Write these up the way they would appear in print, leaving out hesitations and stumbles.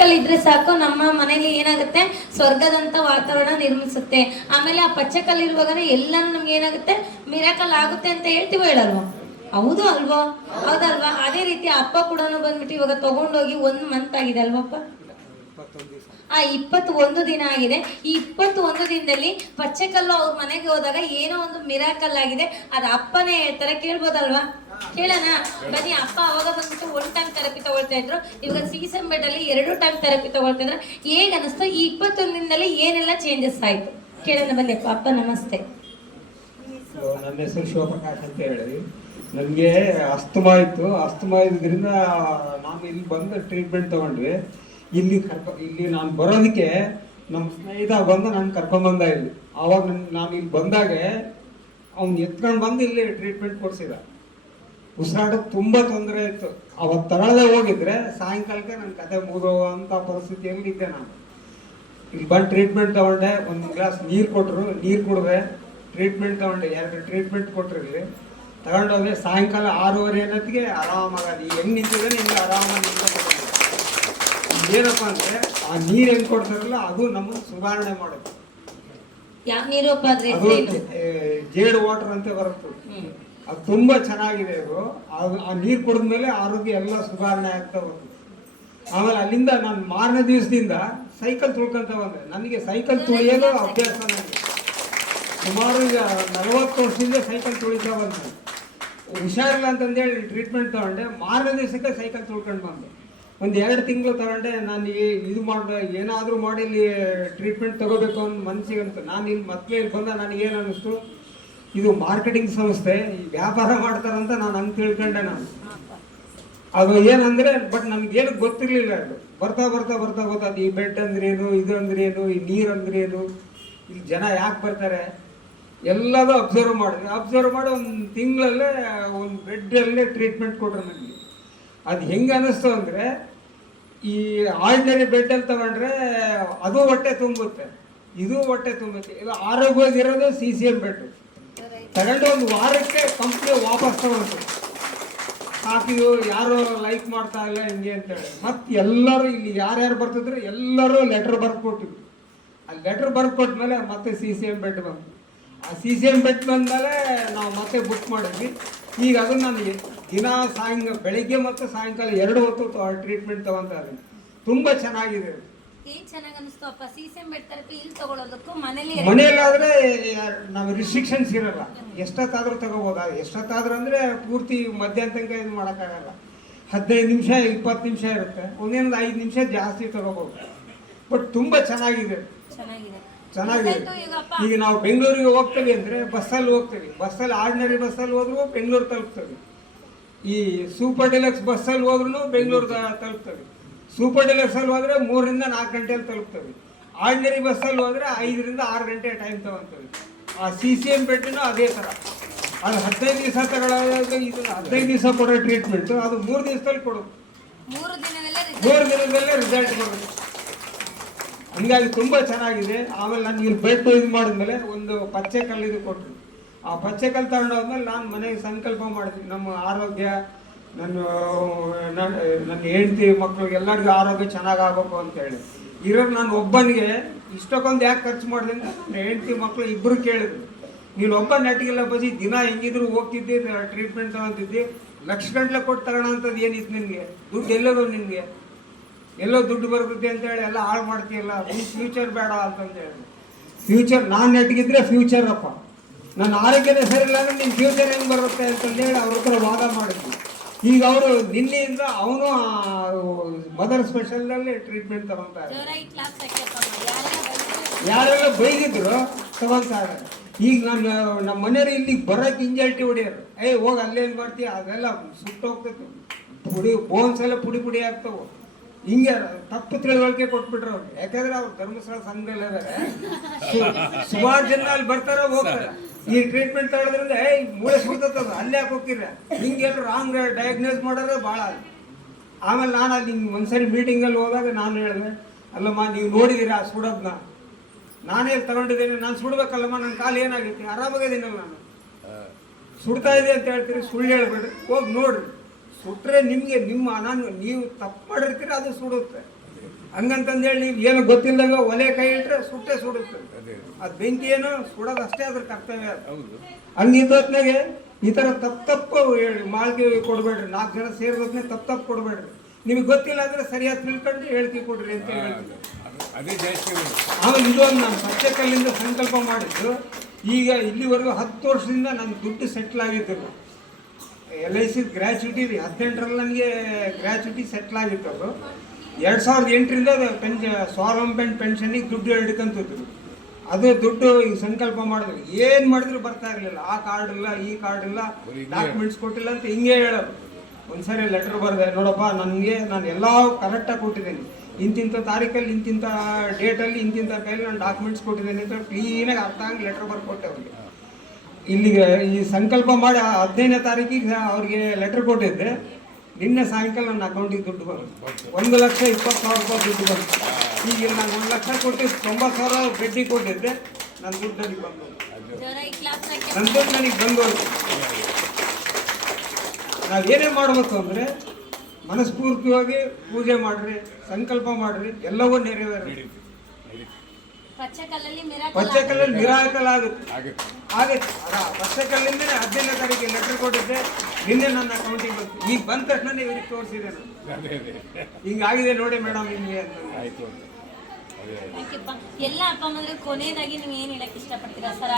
ಕಲ್ಲು ಇದ್ರೆ ಸಾಕು, ನಮ್ಮ ಮನೇಲಿ ಏನಾಗುತ್ತೆ ಸ್ವರ್ಗದಂತ ವಾತಾವರಣ ನಿರ್ಮಿಸುತ್ತೆ. ಆಮೇಲೆ ಆ ಪಚ್ಚೆ ಕಲ್ಲು ಇರುವಾಗನೇ ಎಲ್ಲಾನು ನಮ್ಗೆ ಏನಾಗುತ್ತೆ, ಮಿರಾಕಲ್ ಆಗುತ್ತೆ ಅಂತ ಹೇಳ್ತೀವೋ ಹೇಳಲ್ವಾ? ಹೌದು ಅಲ್ವಾ? ಹೌದಲ್ವಾ? ಅದೇ ರೀತಿ ಅಪ್ಪ ಕೂಡ ಬಂದ್ಬಿಟ್ಟು ಇವಾಗ ತಗೊಂಡೋಗಿ 1 ಮಂತ್ ಆಗಿದೆ ಅಲ್ವಪ್ಪ? 21 ದಿನ ಆಗಿದೆ. ಈ 21 ದಿನದಲ್ಲಿ ಪಚ್ಚೆ ಕಲ್ಲು ಅವ್ರ ಮನೆಗೆ ಹೋದಾಗ ಏನೋ ಒಂದು ಮಿರಾಕಲ್ ಆಗಿದೆ. ಅದು ಅಪ್ಪನೇ ಹೇಳ್ತಾರೆ, ಕೇಳ್ಬೋದಲ್ವಾ? ಕೇಳೋಣ ಬನ್ನಿ. ಅಪ್ಪ ಅವಾಗ ಬಂದ್ಬಿಟ್ಟು 1 ಟೈಮ್ ಥೆರಪಿ ತಗೊಳ್ತಾ ಇದ್ರು, ಇವಾಗ CSM ಬೆಡ್ ಅಲ್ಲಿ 2 ಟೈಮ್ ಥೆರಪಿ ತಗೊಳ್ತಾ ಇದ್ರೆ. ಹೇಗ ಅನಿಸ್ತು ಈ 21 ದಿನದಲ್ಲಿ ಏನೆಲ್ಲ ಚೇಂಜಸ್ ಆಯ್ತು? ಕೇಳೋಣ ಬನ್ನಿ. ಅಪ್ಪ ನಮಸ್ತೆ. ನನ್ನ ಹೆಸರು ಶಿವಪ್ರಕಾಶ್ ಅಂತ ಹೇಳಿ. ನನಗೆ ಅಸ್ತಮಾ ಇತ್ತು. ಅಸ್ತಮಾ ಇದ್ರಿಂದ ನಾನು ಇಲ್ಲಿ ಬಂದು ಟ್ರೀಟ್ಮೆಂಟ್ ತಗೊಂಡ್ವಿ. ಇಲ್ಲಿ ನಾನು ಬರೋದಕ್ಕೆ ನಮ್ಮ ಸ್ನೇಹಿತ ಬಂದು ನಾನು ಕರ್ಕೊಂಡ್ಬಂದ ಇಲ್ಲಿ. ಆವಾಗ ನಾನು ಇಲ್ಲಿ ಬಂದಾಗೆ ಅವ್ನು ಎತ್ಕೊಂಡು ಬಂದು ಇಲ್ಲಿ ಟ್ರೀಟ್ಮೆಂಟ್ ಕೊಡಿಸಿದ. ಉಸಿರಾಟಕ್ಕೆ ತುಂಬ ತೊಂದರೆ ಇತ್ತು. ಅವತ್ತು ತಗೊಳ್ಳದೆ ಹೋಗಿದ್ರೆ ಸಾಯಂಕಾಲಕ್ಕೆ ನನ್ನ ಕತೆ ಮುಗಿದೋಗುವಂಥ ಪರಿಸ್ಥಿತಿಯಲ್ಲಿ ಇದ್ದೆ. ನಾನು ಇಲ್ಲಿ ಬಂದು ಟ್ರೀಟ್ಮೆಂಟ್ ತಗೊಂಡೆ. 1 ಗ್ಲಾಸ್ ನೀರು ಕೊಟ್ಟರು, ನೀರು ಕುಡಿದೆ. ಟ್ರೀಟ್ಮೆಂಟ್ ತಗೊಂಡೆ, 2 ಟ್ರೀಟ್ಮೆಂಟ್ ಕೊಟ್ಟರಿಲ್ಲಿ ತಗೊಂಡೋದ್ರೆ ಸಾಯಂಕಾಲ 6:30 ಅನ್ನೋತ್ತಿಗೆ ಆರಾಮಾಗ ಹೆಂಗೆ ನಿಂತಿದ್ರೆ ನಿಮ್ಗೆ ಆರಾಮಾಗಿ ನಿಂತ್ಕೊಂಡು ಏನಪ್ಪ ಅಂದರೆ ಆ ನೀರು ಹೆಂಗೆ ಕೊಡ್ತಾರಲ್ಲ ಅದು ನಮ್ಮನ್ನು ಸುಧಾರಣೆ ಮಾಡುತ್ತೆ. ಅದು ಜೇಡ್ ವಾಟರ್ ಅಂತ ಬರುತ್ತೆ. ಅದು ತುಂಬ ಚೆನ್ನಾಗಿದೆ. ಅದು ಆ ನೀರು ಕುಡಿದ್ಮೇಲೆ ಆರೋಗ್ಯ ಎಲ್ಲ ಸುಧಾರಣೆ ಆಗ್ತಾ ಬರ್ತದೆ. ಆಮೇಲೆ ಅಲ್ಲಿಂದ ನಾನು ಮಾರನೇ ದಿವಸದಿಂದ ಸೈಕಲ್ ತುಳ್ಕೊಂತ ಬಂದೆ. ನನಗೆ ಸೈಕಲ್ ತುಳಿಯೋದು ಅಭ್ಯಾಸ. ನನಗೆ ಸುಮಾರು ಈಗ 40 ವರ್ಷದಿಂದ ಸೈಕಲ್ ತುಳಿತಾ ಬಂದೆ. ಹುಷಾರಿಲ್ಲ ಅಂತಂದೇಳಿ ಟ್ರೀಟ್ಮೆಂಟ್ ತಗೊಂಡೆ. ಮಾರನೇ ದಿವಸಕ್ಕೆ ಸೈಕಲ್ ತುಳ್ಕೊಂಡು ಬಂದೆ. 1-2 ತಿಂಗಳು ತಗೊಂಡೆ. ನಾನು ಇದು ಮಾಡಿ ಏನಾದರೂ ಮಾಡಿ ಇಲ್ಲಿ ಟ್ರೀಟ್ಮೆಂಟ್ ತಗೋಬೇಕು ಅನ್ನೋ ಮನಸ್ಸಿಗಂತ ನಾನು ಇಲ್ಲಿ ಮತ್ತೆ ಇಲ್ಲಿ ಬಂದ. ನನಗೇನು ಅನ್ನಿಸ್ತು, ಇದು ಮಾರ್ಕೆಟಿಂಗ್ ಸಂಸ್ಥೆ, ಈ ವ್ಯಾಪಾರ ಮಾಡ್ತಾರಂತ ನಾನು ಹಂಗೆ ತಿಳ್ಕೊಂಡೆ. ನಾನು ಅದು ಏನಂದರೆ ಬಟ್ ನನಗೇನು ಗೊತ್ತಿರಲಿಲ್ಲ. ಅದು ಬರ್ತಾ ಬರ್ತಾ ಬರ್ತಾ ಗೊತ್ತಾದ ಈ ಬೆಡ್ ಅಂದ್ರೇನು, ಇದು ಅಂದ್ರೇನು, ಈ ನೀರು ಅಂದ್ರೇನು, ಇಲ್ಲಿ ಜನ ಯಾಕೆ ಬರ್ತಾರೆ ಎಲ್ಲದೂ ಅಬ್ಸರ್ವ್ ಮಾಡಿ 1 ತಿಂಗಳಲ್ಲೇ 1 ಬೆಡ್ಡಲ್ಲೇ ಟ್ರೀಟ್ಮೆಂಟ್ ಕೊಟ್ಟರು ನನಗೆ. ಅದು ಹೆಂಗೆ ಅನ್ನಿಸ್ತು ಅಂದರೆ, ಈ ಆರ್ಡಿನರಿ ಬೆಡ್ಡಲ್ಲಿ ತಗೊಂಡ್ರೆ ಅದು ಹೊಟ್ಟೆ ತುಂಬುತ್ತೆ, ಇದು ಹೊಟ್ಟೆ ತುಂಬುತ್ತೆ. ಇದು ಆರೋಗ್ಯವಾಗಿರೋದು CCM ಬೆಡ್ಡು ತಗೊಂಡು 1 ವಾರಕ್ಕೆ ಕಂಪ್ನಿ ವಾಪಸ್ ತಗೊಂಡು ಸಾಕಿದು ಯಾರು ಲೈಕ್ ಮಾಡ್ತಾ ಇಲ್ಲ ಹಿಂಗೆ ಅಂತೇಳಿ. ಮತ್ತು ಎಲ್ಲರೂ ಇಲ್ಲಿ ಯಾರ್ಯಾರು ಬರ್ತಿದ್ರು ಎಲ್ಲರೂ ಲೆಟ್ರ್ ಬರ್ಕೊಟ್ಟಿದ್ರು. ಆ ಲೆಟ್ರ್ ಬರ್ಕೊಟ್ಮೇಲೆ ಮತ್ತೆ CCM ಬೆಡ್ ಬಂತು. ಆ CCM ಬೆಡ್ ಬಂದಮೇಲೆ ನಾವು ಮತ್ತೆ ಬುಕ್ ಮಾಡಿದ್ವಿ. ಈಗ ಅದನ್ನು ನಾನು ದಿನ ಬೆಳಿಗ್ಗೆ ಮತ್ತು ಸಾಯಂಕಾಲ 2 ಹೊತ್ತು ಟ್ರೀಟ್ಮೆಂಟ್ ತಗೊತಾ ಇದ್ದೀನಿ. ತುಂಬ ಚೆನ್ನಾಗಿದೆ. ಮನೆಯಲ್ಲಾದ್ರೆ ನಾವು ರಿಸ್ಟ್ರಿಕ್ಷನ್ಸ್ ಇರಲ್ಲ, ಎಷ್ಟೊತ್ತಾದ್ರೂ ತಗೋಬಹುದು. ಎಷ್ಟೊತ್ತಾದ್ರೂ ಅಂದ್ರೆ ಪೂರ್ತಿ ಮಧ್ಯಾಹ್ನ ತನಕ ಇದು ಮಾಡೋಕ್ಕಾಗಲ್ಲ. 15 ನಿಮಿಷ 20 ನಿಮಿಷ ಇರುತ್ತೆ. 1-5 ನಿಮಿಷ ಜಾಸ್ತಿ ತಗೋಬಹುದು. ಬಟ್ ತುಂಬಾ ಚೆನ್ನಾಗಿದೆ. ಈಗ ನಾವು ಬೆಂಗಳೂರಿಗೆ ಹೋಗ್ತೀವಿ ಅಂದ್ರೆ ಬಸ್ಸಲ್ಲಿ ಹೋಗ್ತೀವಿ. ಬಸ್ಸಲ್ಲಿ ಆರ್ಡಿನರಿ ಬಸ್ಸಲ್ಲಿ ಹೋದ್ರು ಬೆಂಗಳೂರು ತಲುಪ್ತೀವಿ. ಈ ಸೂಪರ್ ಡಿಲಕ್ಸ್ ಬಸ್ಸಲ್ಲಿ ಹೋದ್ರೂ ಬೆಂಗಳೂರು ತಲುಪ್ತೀವಿ. ಸೂಪರ್ ಡಿಲಕ್ಸ್ ಅಲ್ಲಿ ಹೋದ್ರೆ 3-4 ಗಂಟೆಯಲ್ಲಿ ತಲುಪ್ತೀವಿ. ಆರ್ಡಿನರಿ ಬಸ್ಸಲ್ಲಿ ಹೋದ್ರೆ 5-6 ಗಂಟೆ ಟೈಮ್ ತಗೊಂತೀವಿ. ಆ CCM ಬೆಡ್ನು ಅದೇ ಥರ. ಅದು 15 ದಿವಸ ತಗೊಳ್ಳೋದು, ಇದು 15 ದಿವಸ ಕೊಡೋ ಟ್ರೀಟ್ಮೆಂಟ್ ಅದು 3 ದಿವಸದಲ್ಲಿ ಕೊಡೋದು. 3 ದಿನದಲ್ಲೇ ರಿಸಲ್ಟ್ ಕೊಡೋದು. ಹಂಗಾಗಿ ತುಂಬ ಚೆನ್ನಾಗಿದೆ. ಆಮೇಲೆ ನಾನು ಇಲ್ಲಿ ಬೆಡ್ ಇದು ಮಾಡಿದ್ಮೇಲೆ ಒಂದು ಪಚ್ಚೆ ಕಲ್ಲು ಇದು ಕೊಟ್ಟರು. ಆ ಪಚ್ಚೆ ಕಲ್ಲು ತಗೊಂಡೋದ್ಮೇಲೆ ನಾನು ಮನೆಗೆ ಸಂಕಲ್ಪ ಮಾಡಿದ್ವಿ, ನಮ್ಮ ಆರೋಗ್ಯ, ನನ್ನ ಹೆಂಡತಿ ಮಕ್ಕಳು ಎಲ್ಲರಿಗೂ ಆರೋಗ್ಯ ಚೆನ್ನಾಗಾಗಬೇಕು ಅಂತೇಳಿ. ಇರೋದು ನಾನು ಒಬ್ಬನಿಗೆ ಇಷ್ಟಕ್ಕೊಂದು ಯಾಕೆ ಖರ್ಚು ಮಾಡಿದೆ ಅಂತ ನನ್ನ ಹೆಂಡತಿ ಮಕ್ಕಳು ಇಬ್ಬರು ಕೇಳಿದ್ರು. ನೀನು ಒಬ್ಬ ನೆಟ್ಟಿಗೆಲ್ಲ ಬಸಿ ದಿನ ಹೆಂಗಿದ್ರು ಹೋಗ್ತಿದ್ದೆ, ಟ್ರೀಟ್ಮೆಂಟ್ ತಗೊಂತಿದ್ದೆ, ಲಕ್ಷಗಟ್ಟಲೆ ಕೊಟ್ಟು ತಗೋಣ ಅಂತದ್ದು ಏನಿತ್ತು ನಿನಗೆ? ದುಡ್ಡು ಎಲ್ಲೋದು ನಿನಗೆ? ಎಲ್ಲೋ ದುಡ್ಡು ಬರ್ತದೆ ಅಂತೇಳಿ ಎಲ್ಲ ಹಾಳು ಮಾಡ್ತೀಯಲ್ಲ, ಫ್ಯೂಚರ್ ಬೇಡ ಅಂತಂದೇಳಿ. ಫ್ಯೂಚರ್ ನಾನು ನೆಟ್ಟಿಗಿದ್ರೆ ಫ್ಯೂಚರ್ ಅಪ್ಪ, ನನ್ನ ಆರೋಗ್ಯನೇ ಸರಿ ಇಲ್ಲ ಅಂದ್ರೆ ನಿನ್ನ ಫ್ಯೂಚರ್ ಹೆಂಗೆ ಬರುತ್ತೆ ಅಂತಂದೇಳಿ ಅವ್ರ ಹತ್ರ ವಾದ ಮಾಡಿದ್ವಿ. ಈಗ ಅವರು ನಿನ್ನೆಯಿಂದ ಅವನು ಮದರ್ ಸ್ಪೆಷಲ್ನಲ್ಲಿ ಟ್ರೀಟ್ಮೆಂಟ್ ತಗೊತಾರೆ. ಯಾರೆಲ್ಲ ಬೈದಿದ್ರು ತಗೊತಾರೆ. ಈಗ ನಮ್ಮ ಮನೆಯವರು ಇಲ್ಲಿಗೆ ಬರೋಕೆ ಇಂಜಲ್ಟಿ ಹೊಡಿಯೋರು. ಹೋಗಿ ಅಲ್ಲೇನು ಮಾಡ್ತೀಯ, ಅದೆಲ್ಲ ಸುಟ್ಟೋಗ್ತೈತೆ, ಬೋನ್ಸ್ ಎಲ್ಲ ಪುಡಿ ಆಗ್ತಾವೆ. ಹಿಂಗೆ ತಪ್ಪು ತಿಳುವಳಿಕೆ ಕೊಟ್ಬಿಟ್ರು ಅವ್ರು. ಯಾಕಂದ್ರೆ ಅವ್ರು ಧರ್ಮಸ್ಥಳ ಸಂಘದಲ್ಲಿ ಇದ್ದಾರೆ, ಸುಮಾರು ಜನ ಅಲ್ಲಿ ಬರ್ತಾರ ಹೋಗ್ತಾರೆ. ಈ ಟ್ರೀಟ್ಮೆಂಟ್ ತಗೊಳ್ಳೋದ್ರಿಂದ ಮೂಳೆ ಸುಡ್ತದ, ಅಲ್ಲೇ ಯಾಕೆ ಹೋಗಿರ, ಹಿಂಗೆಲ್ಲರೂ ರಾಂಗ್ ಡಯಾಗ್ನೋಸ್ ಮಾಡೋದ್ರೆ ಭಾಳ. ಆಮೇಲೆ ನಾನು ಅಲ್ಲಿ ಒಂದ್ಸರಿ ಮೀಟಿಂಗಲ್ಲಿ ಹೋದಾಗ ನಾನು ಹೇಳಿದೆ, ಅಲ್ಲಮ್ಮ ನೀವು ನೋಡಿದ್ದೀರಾ ಸುಡೋದನ್ನ, ನಾನೇ ತಗೊಂಡಿದ್ದೇನೆ, ನಾನು ಸುಡ್ಬೇಕಲ್ಲಮ್ಮ, ನನ್ನ ಕಾಲು ಏನಾಗೈತಿ, ಆರಾಮಾಗಿದ್ದೀನಲ್ಲ ನಾನು, ಸುಡ್ತಾ ಇದೆ ಅಂತ ಹೇಳ್ತೀರಿ, ಸುಳ್ಳು ಹೇಳ್ಬೇಡ್ರಿ, ಹೋಗಿ ನೋಡ್ರಿ. ಸುಟ್ರೆ ನಿಮಗೆ ನೀವು ತಪ್ಪು ಮಾಡಿರ್ತೀರ ಅದು ಸುಡುತ್ತೆ. ಹಂಗಂತಂದೇಳಿ ನೀವು ಏನು ಗೊತ್ತಿಲ್ಲದಂಗ ಒಲೆ ಕೈ ಇಟ್ಟರೆ ಸುಟ್ಟೆ ಸುಡುತ್ತೆ. ಅದೇ ಅದು ಬೆಂಕಿ ಏನು ಸುಡೋದು ಅಷ್ಟೇ ಅದ್ರ ಕರ್ತವ್ಯ. ಹೌದು. ಹಂಗಿದ್ದೊತ್ನಾಗೆ ಈ ಥರ ತಪ್ಪು ಮಾಲ್ಗೆ ಕೊಡಬೇಡ್ರಿ. 4 ಜನ ಸೇರಿದೊತ್ನಾಗ ತಪ್ಪು ಕೊಡಬೇಡ್ರಿ. ನಿಮಗೆ ಗೊತ್ತಿಲ್ಲ ಅಂದ್ರೆ ಸರಿಯಾಗಿ ತಿಳ್ಕೊಂಡು ಹೇಳಿಕೆ ಕೊಡ್ರಿ ಅಂತ ಹೇಳ್ತೀನಿ. ಅದೇ ಜಾಸ್ತಿ. ಆಮೇಲೆ ಇದೊಂದು ನಾನು ಪಚ್ಚೆಕಲ್ಲಿಂದ ಸಂಕಲ್ಪ ಮಾಡಿದ್ದು. ಈಗ ಇಲ್ಲಿವರೆಗೂ 10 ವರ್ಷದಿಂದ ನನ್ನ ದುಡ್ಡು ಸೆಟ್ಲ್ ಆಗಿದ್ದು. LIC ಗ್ರ್ಯಾಚ್ಯುಟಿ 18ರಲ್ಲಿ ನನಗೆ ಗ್ರ್ಯಾಚ್ಯುಟಿ ಸೆಟ್ಲ್ ಆಗಿತ್ತು. ಅದು 2008ರಿಂದ ಸ್ವಾವಲಂಬನ್ ಪೆನ್ಷನಿಗೆ ದುಡ್ಡು ಹಿಡ್ಕೊಂತಿದ್ರು. ಅದು ದುಡ್ಡು ಈಗ ಸಂಕಲ್ಪ ಮಾಡಿದ್ರು ಏನು ಮಾಡಿದ್ರು ಬರ್ತಾ ಇರಲಿಲ್ಲ. ಆ ಕಾರ್ಡ್ ಇಲ್ಲ, ಈ ಕಾರ್ಡ್ ಇಲ್ಲ, ಡಾಕ್ಯುಮೆಂಟ್ಸ್ ಕೊಟ್ಟಿಲ್ಲ ಅಂತ ಹಿಂಗೆ ಹೇಳೋದು. ಒಂದ್ಸರಿ ಲೆಟರ್ ಬರೆದೆ, ನೋಡಪ್ಪ ನಾನು ಎಲ್ಲ ಕರೆಕ್ಟಾಗಿ ಕೊಟ್ಟಿದ್ದೀನಿ, ಇಂತಿಂಥ ತಾರೀಕಲ್ಲಿ ಇಂತಿಂಥ ಡೇಟಲ್ಲಿ ಇಂತಿಂಥ ಕೈಲಿ ನಾನು ಡಾಕ್ಯುಮೆಂಟ್ಸ್ ಕೊಟ್ಟಿದ್ದೀನಿ ಅಂತ ಕ್ಲೀನಾಗಿ ಅರ್ಥ ಆಗಿ ಲೆಟರ್ ಬರ್ಕೊಟ್ಟೆ ಅವ್ರಿಗೆ. ಇಲ್ಲಿಗೆ ಈ ಸಂಕಲ್ಪ ಮಾಡಿ 15ನೇ ತಾರೀಕಿಗೆ ಅವ್ರಿಗೆ ಲೆಟರ್ ಕೊಟ್ಟಿದ್ದೆ. ನಿನ್ನೆ ಸಾಯಂಕಾಲ ನನ್ನ ಅಕೌಂಟಿಗೆ ದುಡ್ಡು ಬಂತು. 1,20,000 ರೂಪಾಯಿ ದುಡ್ಡು ಬಂತು. ಈಗ ನಾನು 1 ಲಕ್ಷ ಕೊಟ್ಟಿದ್ದು 90,000 ಬಡ್ಡಿ ಕೊಟ್ಟಿದ್ದೆ. ನನ್ನ ದುಡ್ಡು ನನಗೆ ಬಂದು ನನ್ನ ದುಡ್ಡು ನನಗೆ ಬಂದೋದು. ನಾವೇನೇ ಮಾಡಬೇಕು ಅಂದರೆ ಮನಸ್ಫೂರ್ತಿಯಾಗಿ ಪೂಜೆ ಮಾಡಿರಿ, ಸಂಕಲ್ಪ ಮಾಡಿರಿ, ಎಲ್ಲವೂ ನೆರವೇರಿ. ಪಚ್ಚೆಕಲ್ಲಲ್ಲಿ ಮಿರಾಕಲ್ ಆಗುತ್ತೆ. ಪಚ್ಚೆಕಲ್ಲಿಂದನೇ 15ನೇ ತಾರೀಕಿಗೆ ಲೆಟರ್ ಕೊಟ್ಟಿದ್ದೆ. ನಿನ್ನೆ ನನ್ನ ಅಕೌಂಟಿಗೆ ಬಂತು. ಈಗ ಬಂದ ತಕ್ಷಣ ಇವ್ರಿಗೆ ತೋರಿಸಿದೆ ನಾನು, ಹಿಂಗಾಗಿದೆ ನೋಡಿ ಮೇಡಮ್ ನಿಮಗೆ ಅಂತ. ಎಲ್ಲ ಅಪ್ಪ ಅಮ್ಮಂದ್ರೆ ಕೊನೆಯದಾಗಿ ನೀವು ಏನು ಹೇಳಕ್ ಇಷ್ಟಪಡ್ತೀರಾ ಸರ್?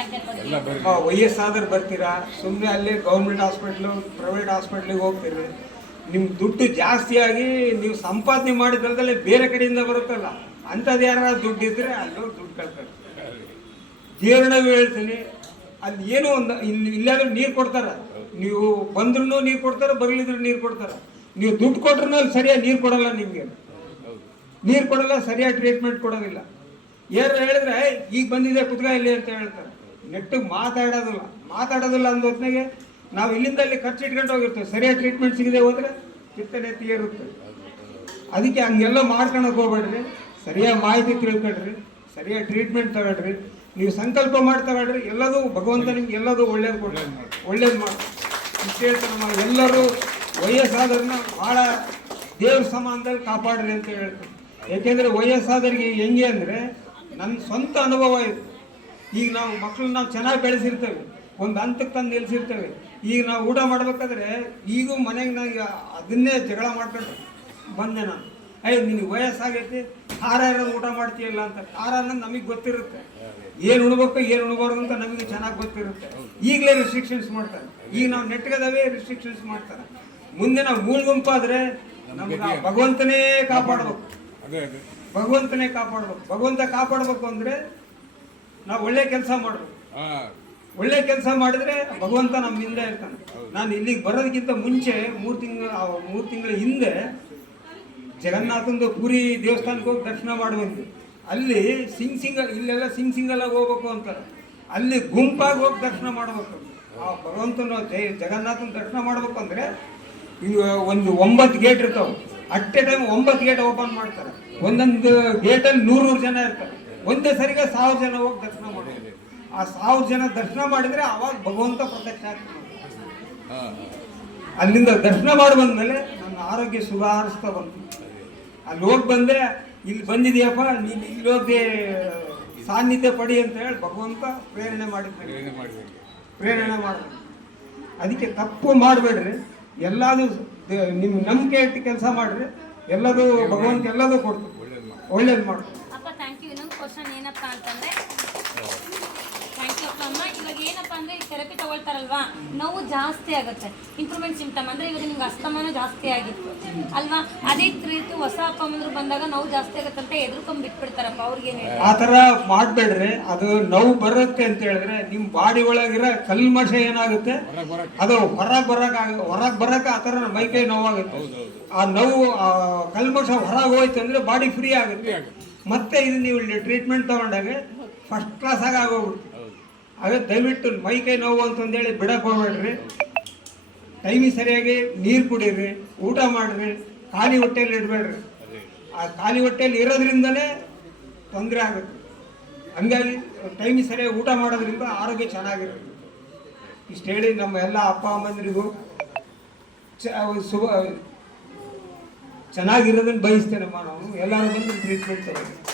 ವಯಸ್ಸಾದ್ರೆ ಬರ್ತೀರಾ, ಸುಮ್ಮನೆ ಅಲ್ಲೇ ಗೌರ್ಮೆಂಟ್ ಹಾಸ್ಪಿಟ್ಲು ಪ್ರೈವೇಟ್ ಹಾಸ್ಪಿಟ್ಲಿಗೆ ಹೋಗ್ತೀರಿ. ನಿಮ್ಮ ದುಡ್ಡು ಜಾಸ್ತಿಯಾಗಿ ನೀವು ಸಂಪಾದನೆ ಮಾಡಿದಲ್ದಲ್ಲೇ ಬೇರೆ ಕಡೆಯಿಂದ ಬರುತ್ತಲ್ಲ, ಅಂಥದ್ದು ಯಾರು ದುಡ್ಡು ಇದ್ರೆ ಅಲ್ಲೂ ದುಡ್ಡು ಕಳ್ತಾರೆ. ಜೀರ್ಣವೂ ಹೇಳ್ತೀನಿ, ಅಲ್ಲಿ ಏನೋ ಒಂದು ಇಲ್ಲಾದ್ರೂ ನೀರು ಕೊಡ್ತಾರೆ. ನೀವು ಬಂದ್ರೂ ನೀರು ಕೊಡ್ತಾರೆ, ಬರಲಿದ್ರು ನೀರು ಕೊಡ್ತಾರೆ. ನೀವು ದುಡ್ಡು ಕೊಟ್ರೂ ಅಲ್ಲಿ ಸರಿಯಾಗಿ ನೀರು ಕೊಡಲ್ಲ, ನಿಮಗೆ ನೀರು ಕೊಡಲ್ಲ, ಸರಿಯಾಗಿ ಟ್ರೀಟ್ಮೆಂಟ್ ಕೊಡೋದಿಲ್ಲ. ಯಾರು ಹೇಳಿದ್ರೆ ಈಗ ಬಂದಿದೆ ಕುತ್ಗ ಇಲ್ಲಿ ಅಂತ ಹೇಳ್ತಾರೆ. ನೆಟ್ಟಿಗೆ ಮಾತಾಡೋದಿಲ್ಲ ಅಂದ ಹೊತ್ತಿನಾಗೆ ನಾವು ಇಲ್ಲಿಂದ ಅಲ್ಲಿ ಖರ್ಚು ಇಟ್ಕೊಂಡು ಹೋಗಿರ್ತೇವೆ. ಸರಿಯಾಗಿ ಟ್ರೀಟ್ಮೆಂಟ್ ಸಿಗದೆ ಹೋದ್ರೆ ಕಿತ್ತನೆ ತೀರುತ್ತೆ. ಅದಕ್ಕೆ ಹಂಗೆಲ್ಲ ಮಾಡ್ಕೊಳಕ್ಕೆ ಹೋಗ್ಬೇಡ್ರಿ. ಸರಿಯಾಗಿ ಮಾಹಿತಿ ತಿಳ್ಕೊಳ್ರಿ, ಸರಿಯಾಗಿ ಟ್ರೀಟ್ಮೆಂಟ್ ತಗೊಳ್ರಿ. ನೀವು ಸಂಕಲ್ಪ ಮಾಡಿ ತಗೊಳ್ರಿ, ಎಲ್ಲದೂ ಭಗವಂತ ನಿಮ್ಗೆ ಎಲ್ಲದೂ ಒಳ್ಳೇದು ಕೊಡ್ರಿ, ಒಳ್ಳೇದು ಮಾಡಿ. ಇಷ್ಟು ಹೇಳ್ತಾರೆ, ಎಲ್ಲರೂ ವಯಸ್ಸಾದ್ರನ್ನ ಭಾಳ ದೇವ್ರ ಸಮಾನದಲ್ಲಿ ಕಾಪಾಡ್ರಿ ಅಂತ ಹೇಳ್ತಾರೆ. ಯಾಕೆಂದರೆ ವಯಸ್ಸಾದವ್ರಿಗೆ ಹೆಂಗೆ ಅಂದರೆ ನನ್ನ ಸ್ವಂತ ಅನುಭವ ಇದೆ. ಈಗ ನಾವು ಮಕ್ಕಳನ್ನ ನಾವು ಚೆನ್ನಾಗಿ ಬೆಳೆಸಿರ್ತೇವೆ, ಒಂದು ಹಂತಕ್ಕೆ ತಂದು ನಿಲ್ಲಿಸಿರ್ತೇವೆ. ಈಗ ನಾವು ಊಟ ಮಾಡ್ಬೇಕಾದ್ರೆ ಈಗೂ ಮನೆಗೆ ನಾನು ಅದನ್ನೇ ಜಗಳ ಮಾಡ್ಕೊಂಡು ಬಂದೆ ನಾನು. ನಿನಗೆ ವಯಸ್ಸಾಗೈತಿ, ಖಾರ ಇರೋದು ಊಟ ಮಾಡ್ತೀಯಲ್ಲ ಅಂತ. ಖಾರ ಅನ್ನೋದು ನಮಗೆ ಗೊತ್ತಿರುತ್ತೆ, ಏನು ಉಣ್ಬೇಕು ಏನು ಉಣ್ಬಾರ್ದು ಅಂತ ನಮಗೆ ಚೆನ್ನಾಗಿ ಗೊತ್ತಿರುತ್ತೆ. ಈಗಲೇ ರಿಸ್ಟ್ರಿಕ್ಷನ್ಸ್ ಮಾಡ್ತಾರೆ. ಈಗ ನಾವು ನೆಟ್ಗದವೇ ರಿಸ್ಟ್ರಿಕ್ಷನ್ಸ್ ಮಾಡ್ತಾರೆ. ಮುಂದೆ ನಾವು ಮೂಲ ಗುಂಪಾದರೆ ನಮ್ಗೆ ಭಗವಂತನೇ ಕಾಪಾಡ್ಬೇಕು. ಭಗವಂತನೇ ಕಾಪಾಡ್ಬೇಕು. ಭಗವಂತ ಕಾಪಾಡ್ಬೇಕು ಅಂದರೆ ನಾವು ಒಳ್ಳೆ ಕೆಲಸ ಮಾಡ್ಬೇಕು. ಒಳ್ಳೆ ಕೆಲಸ ಮಾಡಿದ್ರೆ ಭಗವಂತ ನಮ್ಮ ಹಿಂದೆ ಇರ್ತಾನೆ. ನಾನು ಇಲ್ಲಿಗೆ ಬರೋದಕ್ಕಿಂತ ಮುಂಚೆ 3 ತಿಂಗಳ ಹಿಂದೆ ಜಗನ್ನಾಥಂದು ಪುರಿ ದೇವಸ್ಥಾನಕ್ಕೆ ಹೋಗಿ ದರ್ಶನ ಮಾಡುವಂತೆ. ಅಲ್ಲಿ ಇಲ್ಲೆಲ್ಲ ಸಿಂಗಲಾಗಿ ಹೋಗ್ಬೇಕು ಅಂತಾರೆ. ಅಲ್ಲಿ ಗುಂಪಾಗಿ ಹೋಗಿ ದರ್ಶನ ಮಾಡ್ಬೇಕು. ಆ ಭಗವಂತನ ಜಗನ್ನಾಥನ ದರ್ಶನ ಮಾಡ್ಬೇಕು ಅಂದರೆ ಒಂದು 9 ಗೇಟ್ ಇರ್ತಾವೆ. At A time 9 gate open ಮಾಡ್ತಾರೆ. ಒಂದೊಂದು ಗೇಟಲ್ಲಿ 100 ಜನ ಇರ್ತಾರೆ. ಒಂದೇ ಸರಿಗೆ 1000 ಜನ ಹೋಗಿ ದರ್ಶನ ಮಾಡೋದು. ಆ 1000 ಜನ ದರ್ಶನ ಮಾಡಿದ್ರೆ ಅವಾಗ ಭಗವಂತ ಪ್ರತ್ಯಕ್ಷ ಆಗ್ತದೆ. ಅಲ್ಲಿಂದ ದರ್ಶನ ಮಾಡಿ ಬಂದ್ಮೇಲೆ ನನ್ನ ಆರೋಗ್ಯ ಸುಧಾರಿಸ್ತಾ ಬಂತು. ಅಲ್ಲಿ ಹೋಗಿ ಬಂದೆ, ಇಲ್ಲಿ ಬಂದಿದೆಯಪ್ಪ ನೀನು ಇಲ್ಲಿ ಹೋಗಿ ಸಾನ್ನಿಧ್ಯ ಪಡಿ ಅಂತ ಹೇಳಿ ಭಗವಂತ ಪ್ರೇರಣೆ ಮಾಡಿದ. ಅದಕ್ಕೆ ತಪ್ಪು ಮಾಡಬೇಡ್ರಿ. ಎಲ್ಲದೂ ನಿಮ್ಮ ನಂಬಿಕೆ ಇಟ್ಟು ಕೆಲಸ ಮಾಡ್ರಿ. ಎಲ್ಲದೂ ಭಗವಂತ ಎಲ್ಲದೂ ಕೊಡ್ತು, ಒಳ್ಳೇದು ಮಾಡ್ತು. ಅಪ್ಪ ಥ್ಯಾಂಕ್ ಯು. ಇನ್ನೊಂದು ಕ್ವಶನ್ ಏನಪ್ಪ ಅಂತಂದ್ರೆ, ಥ್ಯಾಂಕ್ ಯು ಅಪ್ಪ ಅಮ್ಮ. ಇವಾಗ ಏನಪ್ಪ ಅಂದ್ರೆ ಈ ಥೆರಪಿ ತಗೊಳ್ತಾರಲ್ವಾ, ನೋವು ಜಾಸ್ತಿ ಆಗುತ್ತೆ. ಇಂಪ್ರೂವ್ಮೆಂಟ್ ಸಿಂಪ್ಟಮ್ ಅಂದ್ರೆ ಇವಾಗ ನಿಮ್ಗೆ ಅಸ್ತಮಾನ ಜಾಸ್ತಿ ಆಗಿತ್ತು ಅಲ್ವಾ, ಅದೇ ರೀತಿ ಹೊಸ ಅಪ್ಪ ಅಮ್ಮಂದ್ರು ಬಂದಾಗ ನೋವು ಜಾಸ್ತಿ ಆಗುತ್ತೆ ಅಂತ ಎದುರ್ಕೊಂಡ್ ಬಿಟ್ಬಿಡ್ತಾರಪ್ಪ. ಅವ್ರಿಗೇನು ಆ ಥರ ಮಾಡಬೇಡ್ರಿ. ಅದು ನೋವು ಬರುತ್ತೆ ಅಂತ ಹೇಳಿದ್ರೆ ನಿಮ್ಮ ಬಾಡಿ ಒಳಗಿರೋ ಕಲ್ಮಶ ಏನಾಗುತ್ತೆ ಅದು ಹೊರಗೆ ಬರಕ್ಕೆ ಆ ಥರ ಮೈಕೈ ನೋವಾಗುತ್ತೆ. ಆ ನೋವು ಕಲ್ಮಶ ಹೊರಗೆ ಹೋಯ್ತು ಅಂದರೆ ಬಾಡಿ ಫ್ರೀ ಆಗುತ್ತೆ. ಮತ್ತೆ ಇದು ನೀವು ಟ್ರೀಟ್ಮೆಂಟ್ ತಗೊಂಡಾಗ ಫಸ್ಟ್ ಕ್ಲಾಸ್ ಆಗೋಗ್ಬಿಡ್ತು. ಹಾಗೆ ದಯವಿಟ್ಟು ಮೈಕೈ ನೋವು ಅಂತಂದೇಳಿ ಬಿಡಕ್ಕೆ ಹೋಗ್ಬೇಡ್ರಿ. ಟೈಮಿಗೆ ಸರಿಯಾಗಿ ನೀರು ಕುಡೀರಿ, ಊಟ ಮಾಡಿರಿ, ಖಾಲಿ ಹೊಟ್ಟೆಯಲ್ಲಿ ಇಡಬೇಡ್ರಿ. ಆ ಖಾಲಿ ಹೊಟ್ಟೆಯಲ್ಲಿ ಇರೋದ್ರಿಂದನೇ ತೊಂದರೆ ಆಗುತ್ತೆ. ಹಂಗಾಗಿ ಟೈಮಿಗೆ ಸರಿಯಾಗಿ ಊಟ ಮಾಡೋದ್ರಿಂದ ಆರೋಗ್ಯ ಚೆನ್ನಾಗಿರುತ್ತೆ. ಇಷ್ಟು ಹೇಳಿ ನಮ್ಮ ಎಲ್ಲ ಅಪ್ಪ ಅಮ್ಮಂದಿರಿಗೂ ಚೆನ್ನಾಗಿರೋದನ್ನ ಬಯಸ್ತೇನಮ್ಮ ನಾವು. ಎಲ್ಲರೂ ಬಂದು ಟ್ರೀಟ್ಮೆಂಟ್ ತಗೋಬೇಕು.